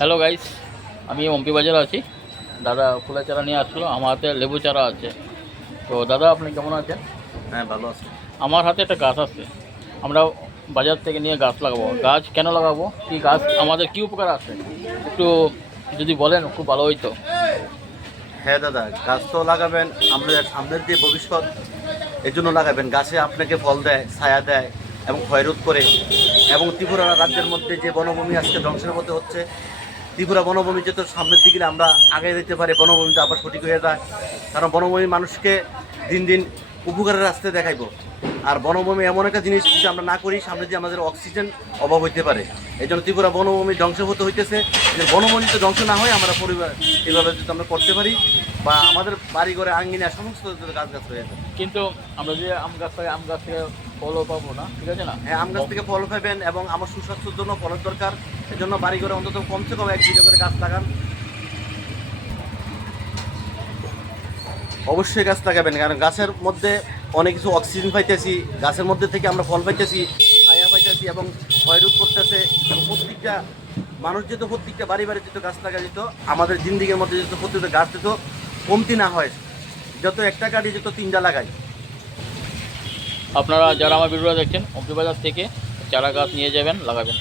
Hello guys আমি MP বাজারে আছি। দাদা ফুলের চারা নিয়ে আসলো আমার হাতে লেবু চারা আছে। তো দাদা আপনি কেমন আছেন? হ্যাঁ ভালো আছে। আমার হাতে একটা গাছ আছে। আমরা বাজার থেকে নিয়ে গাছ লাগাবো। গাছ কেন লাগাবো? কি গাছ? আমাদের কি উপকার আছে? একটু যদি বলেন খুব ভালো হইতো। হ্যাঁ দাদা গাছ তো লাগাবেন আমাদের সামনের যে ভবিষ্যৎ এর জন্য লাগাবেন। গাছে আপনাকে ফল দেয় ছায়া দেয় এবং ক্ষয়রোধ করে। এবং ত্রিপুরা রাজ্যের মধ্যে যে বনভূমি আজকে ধ্বংসের মধ্যে হচ্ছে ত্রিপুরা বনভূমি যত সামনের দিকে আমরা আগে যেতে পারি, বনভূমিটা আবার সঠিক হয়ে যায়। কারণ বনভূমি মানুষকে দিন দিন উপকারের রাস্তায় দেখাইব। আর বনভূমি এমন একটা জিনিস যদি আমরা না করি, সামনে দিয়ে আমাদের অক্সিজেন অভাব হইতে পারে। এই জন্য ত্রিপুরা বনভূমি ধ্বংস হতে হইতেছে। যে বনভূমি তো ধ্বংস না হয়, আমরা পরিবার এভাবে যদি আমরা করতে পারি, বা আমাদের বাড়ি ঘরে আঙ্গিনা, সমস্ত গাছ গাছ হয়ে যাবে। কিন্তু আমরা যে আম গাছ আম গাছ থেকে ফলও পাবো না, ঠিক আছে না? হ্যাঁ আম গাছ থেকে ফল পাবেন এবং আমার সুস্বাস্থ্যের জন্য ফলের দরকার। এই জন্য বাড়ি ঘরে অন্তত কমসে কম এক বিঘা করে গাছ লাগান। অবশ্যই গাছ লাগাবেন, কারণ গাছের মধ্যে অনেক কিছু অক্সিজেন পাইতেছি, গাছের মধ্যে থেকে আমরা ফল পাইতেছি, ছায়া পাইতেছি এবং ক্ষয়রোধ করতেছে। এবং প্রত্যেকটা মানুষ যেহেতু প্রত্যেকটা বাড়ি বাড়ি যেহেতু গাছ লাগা যেত, আমাদের জিন্দিগির মধ্যে যেহেতু প্রত্যেকটা গাছ যেত কমতি না হয়, যত একটা গাড়ি যেত তিনটা লাগাই আপনারা যারা আমার ভিডিওটা দেখছেন অম্পি বাজার থেকে চারা গাছ নিয়ে যাবেন লাগাবেন।